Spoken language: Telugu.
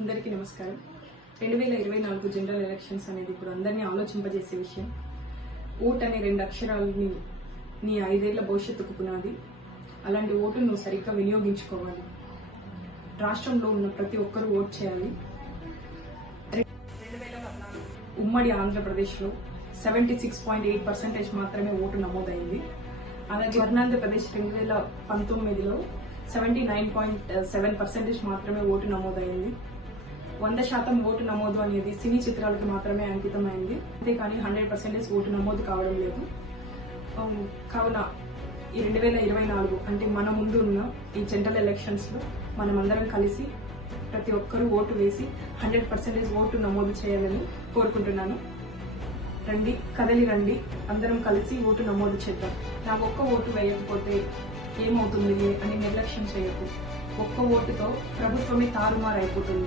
అందరికీ నమస్కారం. 2024 జనరల్ ఎలక్షన్స్ అనేది ఇప్పుడు అందరినీ ఆలోచింపజేసే విషయం. ఓట్ అనే 2 అక్షరాలని నీ 5 ఏళ్ల భవిష్యత్తుకు పునాది. అలాంటి ఓటును నువ్వు సరిగ్గా వినియోగించుకోవాలి. రాష్ట్రంలో ఉన్న ప్రతి ఒక్కరూ ఓట్ చేయాలి. 2014 ఉమ్మడి ఆంధ్రప్రదేశ్లో 76.8% మాత్రమే ఓటు నమోదైంది. అలాగే ఆంధ్రప్రదేశ్ 2019లో 79.7% మాత్రమే ఓటు నమోదైంది. 100% ఓటు నమోదు అనేది సినీ చిత్రాలకు మాత్రమే అంకితమైంది. అంతేకాని 100% ఓటు నమోదు కావడం లేదు. కావున ఈ 2024 అంటే మన ముందు ఉన్న ఈ జనరల్ ఎలక్షన్స్ లో మనమందరం కలిసి ప్రతి ఒక్కరూ ఓటు వేసి 100% ఓటు నమోదు చేయాలని కోరుకుంటున్నాను. రండి, కదలి రండి, అందరం కలిసి ఓటు నమోదు చేద్దాం. నాకు ఒక్క ఓటు వేయకపోతే ఏమవుతుంది అని నిర్లక్ష్యం చేయకు. ఒక్క ఓటుతో ప్రభుత్వమే తారుమారు అయిపోతుంది.